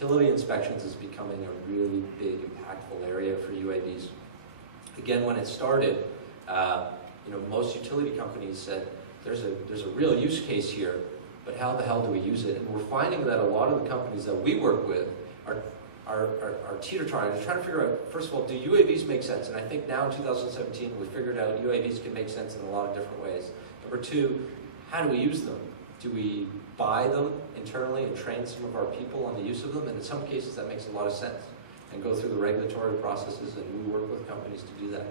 Utility inspections is becoming a really big, impactful area for UAVs. Again, when it started, most utility companies said, there's a real use case here, but how the hell do we use it? And we're finding that a lot of the companies that we work with are teeter-tottering. They're trying to figure out, first of all, do UAVs make sense? And I think now in 2017, we figured out UAVs can make sense in a lot of different ways. Number two, how do we use them? Do we buy them internally and train some of our people on the use of them? And in some cases, that makes a lot of sense, and go through the regulatory processes, and we work with companies to do that.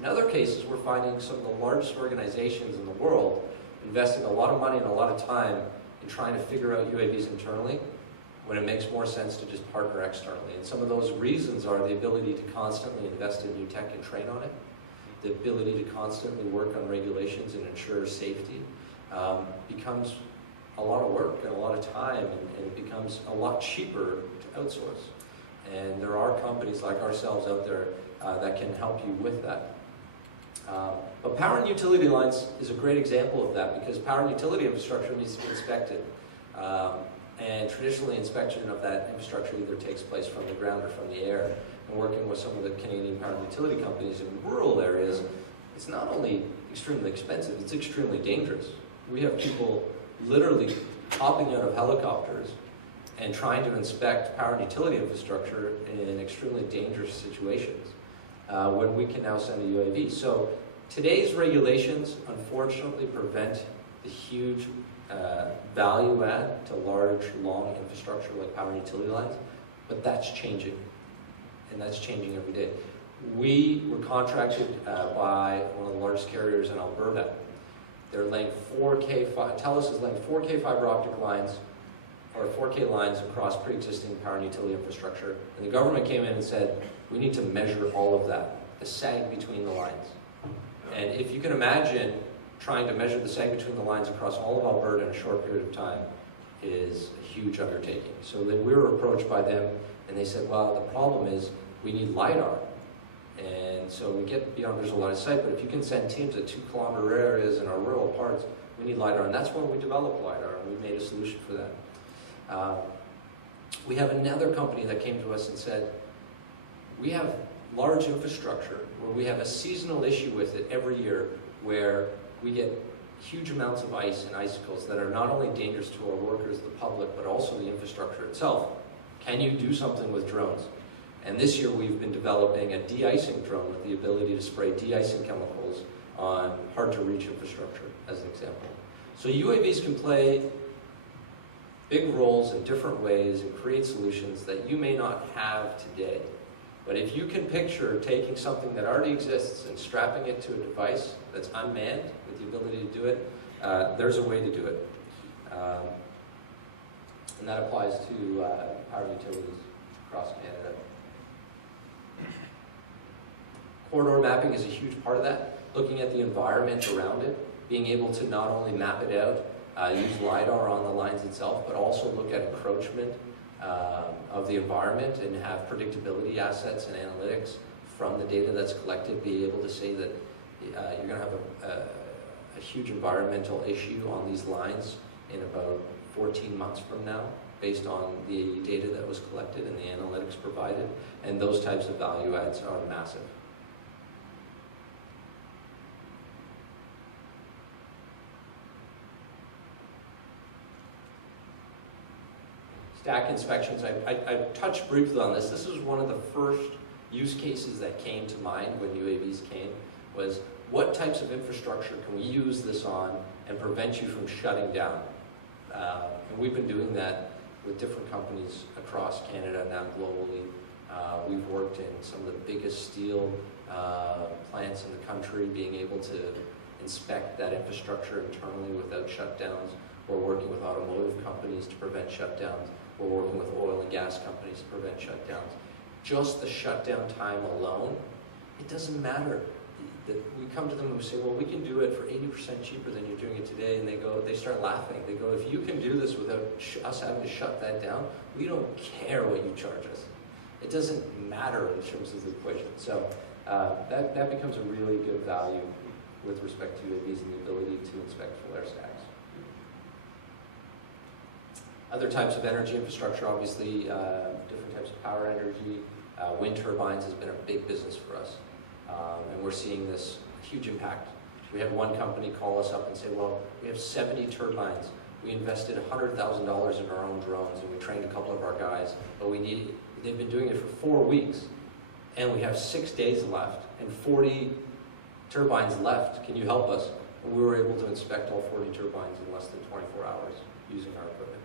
In other cases, we're finding some of the largest organizations in the world investing a lot of money and a lot of time in trying to figure out UAVs internally, when it makes more sense to just partner externally. And some of those reasons are the ability to constantly invest in new tech and train on it, the ability to constantly work on regulations and ensure safety, becomes a lot of work and a lot of time, and it becomes a lot cheaper to outsource. And there are companies like ourselves out there that can help you with that. But power and utility lines is a great example of that, because power and utility infrastructure needs to be inspected. And traditionally, inspection of that infrastructure either takes place from the ground or from the air. And working with some of the Canadian power and utility companies in rural areas, it's not only extremely expensive, it's extremely dangerous. We have people literally hopping out of helicopters and trying to inspect power and utility infrastructure in extremely dangerous situations, when we can now send a UAV. So today's regulations, unfortunately, prevent the huge value add to large, long infrastructure like power and utility lines, but that's changing, and that's changing every day. We were contracted by one of the largest carriers in Alberta. They're laying 4K, TELUS is laying 4K fiber optic lines, or 4K lines across pre-existing power and utility infrastructure. And the government came in and said, we need to measure all of that, the sag between the lines. And if you can imagine trying to measure the sag between the lines across all of Alberta in a short period of time is a huge undertaking. So then we were approached by them, and they said, well, the problem is we need LiDAR. And so we get beyond visual line of sight, but if you can send teams at 2-kilometer areas in our rural parts, we need LiDAR. And that's when we developed LiDAR, and we made a solution for that. We have another company that came to us and said, we have large infrastructure where we have a seasonal issue with it every year, where we get huge amounts of ice and icicles that are not only dangerous to our workers, the public, but also the infrastructure itself. Can you do something with drones? And this year we've been developing a de-icing drone with the ability to spray de-icing chemicals on hard-to-reach infrastructure, as an example. So UAVs can play big roles in different ways and create solutions that you may not have today. But if you can picture taking something that already exists and strapping it to a device that's unmanned with the ability to do it, there's a way to do it. And that applies to power utilities across Canada. Corridor mapping is a huge part of that. Looking at the environment around it, being able to not only map it out, use LiDAR on the lines itself, but also look at encroachment of the environment and have predictability assets and analytics from the data that's collected, be able to say that you're going to have a huge environmental issue on these lines in about 14 months from now, based on the data that was collected and the analytics provided, and those types of value adds are massive. Stack inspections, I touched briefly on this. This was one of the first use cases that came to mind when UAVs came, was what types of infrastructure can we use this on and prevent you from shutting down? And we've been doing that with different companies across Canada, now globally. We've worked in some of the biggest steel plants in the country, being able to inspect that infrastructure internally without shutdowns. We're working with automotive companies to prevent shutdowns. We're working with oil and gas companies to prevent shutdowns. Just the shutdown time alone, it doesn't matter. We come to them and we say, well, we can do it for 80% cheaper than you're doing it today. And they start laughing. They go, if you can do this without us having to shut that down, we don't care what you charge us. It doesn't matter in terms of the equation. So that becomes a really good value with respect to UAVs and the ability to inspect flare stacks. Other types of energy infrastructure, obviously, different types of power energy. Wind turbines has been a big business for us. And we're seeing this huge impact. We had one company call us up and say, well, we have 70 turbines. We invested $100,000 in our own drones, and we trained a couple of our guys, but they've been doing it for 4 weeks, and we have 6 days left, and 40 turbines left. Can you help us? And we were able to inspect all 40 turbines in less than 24 hours using our equipment.